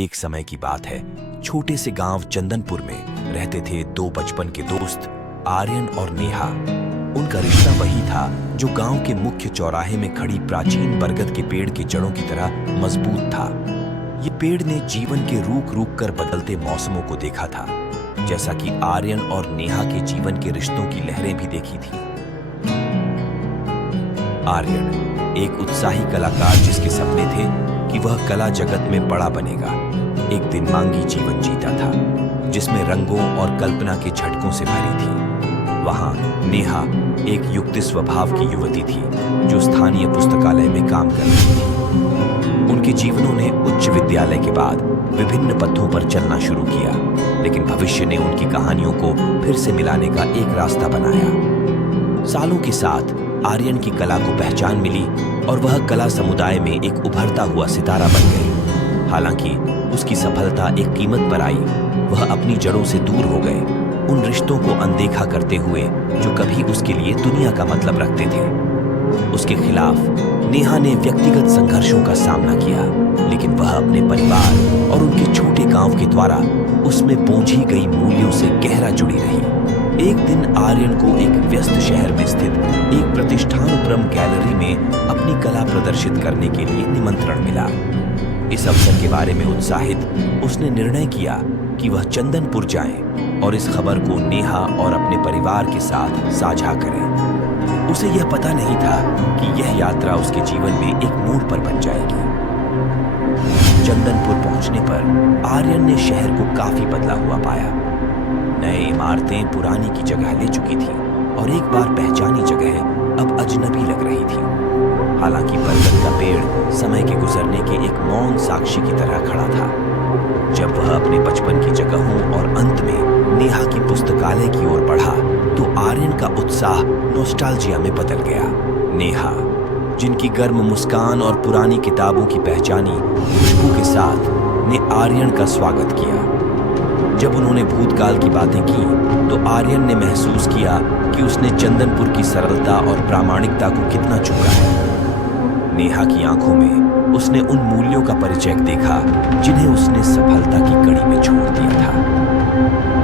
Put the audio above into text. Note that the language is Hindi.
एक समय की बात है, छोटे से गांव चंदनपुर में रहते थे दो बचपन के दोस्त आर्यन और नेहा। उनका रिश्ता वही था जो गांव के मुख्य चौराहे में खड़ी प्राचीन बरगद के पेड़ की जड़ों की तरह मजबूत था। ये पेड़ ने जीवन के रूक रूक कर बदलते मौसमों को देखा था, जैसा कि आर्यन और नेहा के जीवन के रिश्तों की लहरें भी देखी थी। आर्यन एक उत्साही कलाकार जिसके सपने थे कि वह कला जगत में बड़ा बनेगा, एक दिनमांगी जीवन जीता था जिसमें रंगों और कल्पना के झटकों से भरी थी। वहां नेहा एक युक्त स्वभाव की युवती थी जो स्थानीय पुस्तकालय में काम कर रही थी। उनके जीवनों ने उच्च विद्यालय के बाद विभिन्न पथों पर चलना शुरू किया, लेकिन भविष्य ने उनकी कहानियों को फिर से मिलाने का एक रास्ता बनाया। सालों के साथ आर्यन की कला को पहचान मिली और वह कला समुदाय में एक उभरता हुआ सितारा बन गई। हालांकि उसकी सफलता एक कीमत पर आई। वह अपनी जड़ों से दूर हो गए, उन रिश्तों को अनदेखा करते हुए जो कभी उसके लिए दुनिया का मतलब रखते थे। उसके खिलाफ नेहा ने व्यक्तिगत संघर्षों का सामना किया, लेकिन वह अपने परिवार और उनके छोटे गांव के द्वारा उसमें बोझी गई मूल्यों से गहरा जुड़ी रही। एक दिन आर्यन को एक व्यस्त शहर में स्थित एक प्रतिष्ठानोपरम गैलरी में अपनी कला प्रदर्शित करने के लिए निमंत्रण मिला। इस अवसर के बारे में उत्साहित उसने निर्णय किया कि वह चंदनपुर जाए और इस खबर को नेहा और अपने परिवार के साथ साझा करे। उसे यह पता नहीं था कि यह यात्रा उसके जीवन में एक मोड़ पर बन जाएगी। चंदनपुर पहुंचने पर आर्यन ने शहर को काफी बदला हुआ पाया। नए इमारतें पुरानी की जगह ले चुकी थी और एक बार पहचानी जगह अब अजनबी लग रही थी। हालांकि बरगद का पेड़ समय के गुजरने के एक मौन साक्षी की तरह खड़ा था। जब वह अपने बचपन की जगहों और अंत में नेहा की पुस्तकालय की ओर बढ़ा तो आर्यन का उत्साह नॉस्टैल्जिया में बदल गया। नेहा, जिनकी गर्म मुस्कान और पुरानी किताबों की पहचानी खुशबू के साथ, ने आर्यन का स्वागत किया। जब उन्होंने भूतकाल की बातें की तो आर्यन ने महसूस किया कि उसने चंदनपुर की सरलता और प्रामाणिकता को कितना चुका है। नेहा की आंखों में उसने उन मूल्यों का परिचय देखा जिन्हें उसने सफलता की कड़ी में छोड़ दिया था।